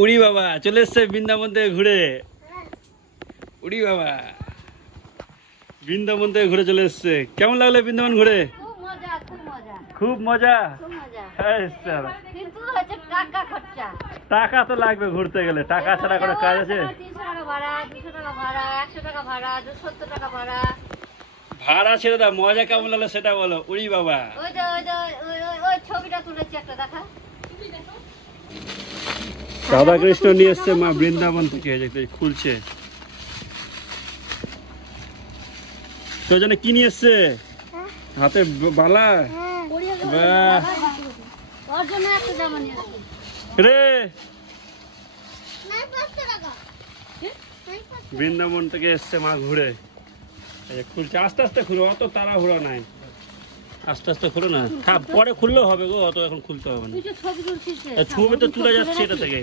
উড়ি বাবা চলে এসছে বৃন্দাবন থেকে ঘুরে। উড়ি বাবা বৃন্দাবন থেকে ঘুরে চলে এসছে। কেমন লাগলো বৃন্দাবন ঘুরে? খুব মজা। টাকা তো লাগবে ঘুরতে গেলে, টাকা ছাড়া কোনো কাজ আছে? ভাড়া ছেড়ে দাও, মজা কেমন লাগলো সেটা বলো। উড়ি বাবা ছবিটা তুলেছি একটা দেখা। রাধা কৃষ্ণ নিয়ে এসছে মা বৃন্দাবন থেকে, খুলছে। তোর জন্য কি নিয়ে এসছে? হাতে বালা। বাহ রে বৃন্দাবন থেকে এসছে মা ঘুরে, খুলছে। আস্তে আস্তে খুলো, অত তাড়াহুড়ো নাই, আস্তে আস্তে খুলো না। পরে খুললেও হবে গো, অত এখন খুলতে হবে না। ছবি তো তুলে যাচ্ছে এটা থেকে।